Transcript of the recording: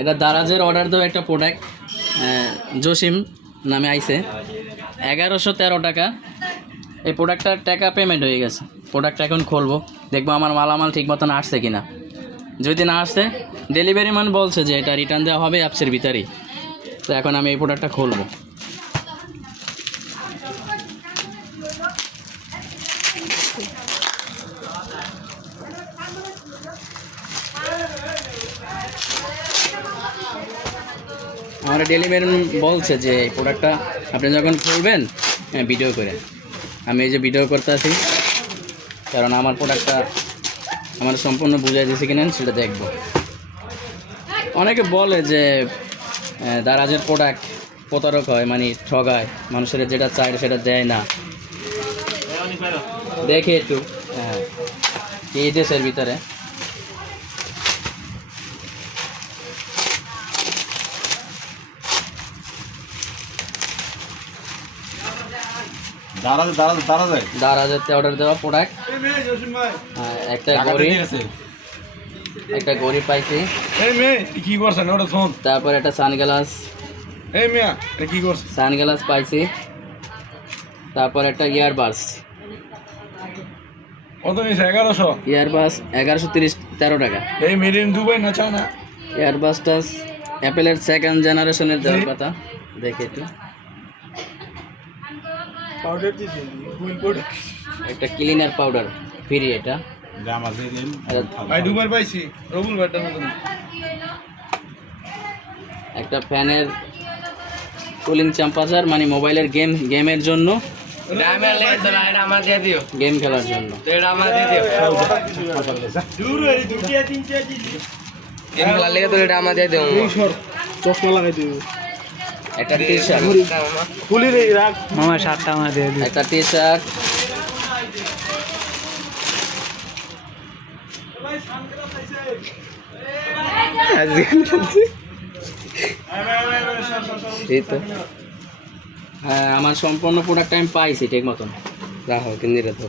এটা দারাজের অর্ডার দেওয়া একটা প্রোডাক্ট, জসিম নামে আইছে, 1113 টাকা। এই প্রোডাক্টটার টাকা পেমেন্ট হয়ে গেছে। প্রোডাক্টটা এখন খুলবো, দেখবো আমার মালামাল ঠিক মতন আসছে কিনা। যদি না আসছে, ডেলিভারি ম্যান বলছে যে এটা রিটার্ন দেওয়া হবে অ্যাপসের ভিতরেই। তো এখন আমি এই প্রোডাক্টটা খুলবো। আমার ডেলিভারি বলছে যে এই প্রোডাক্টটা আপনি যখন খুলবেন ভিডিও করে। আমি এই যে ভিডিও করতে আছি, কারণ আমার প্রোডাক্টটা আমার সম্পূর্ণ বুঝাই দিয়েছে কিনা সেটা দেখব। অনেকে বলে যে দারাজের প্রোডাক্ট প্রতারক হয়, মানে ঠগায়, মানুষের যেটা চায় সেটা দেয় না। দেখে একটু এই দেশের ভিতরে দারাজেতে অর্ডার দেওয়া প্রোডাক্ট। একটা ঘড়ি পাইছি, তারপর একটা সানগ্লাস পাইছি, তারপর একটা ইয়ারবাস 1113 টাকা। এই মেড ইন দুবাই না চায়না? ইয়ারবাসটা অ্যাপেলের সেকেন্ড জেনারেশনের দেওয়ার কথা। দেখে একটু পাউডার দিছি হুইল পাউডার, একটা ক্লিনার পাউডার ফ্রি। এটা ভাই দুবার পাইছি রবুল ভাইটার মতন। একটা ফ্যানের কুলিং টেম্পারেচার, মানে মোবাইলের গেমের জন্য, গেম খেলার জন্য। চশমা লাগাই দিও। একটা টি শার্ট, খুলি রে রাখ মামা, শার্টটা আমার দিয়ে দিও। একটা টি শার্ট, এই তো। হ্যাঁ, আমার সম্পূর্ণ প্রোডাক্ট আমি পাইছি ঠিক মতন। রাখো কিনে রাখো।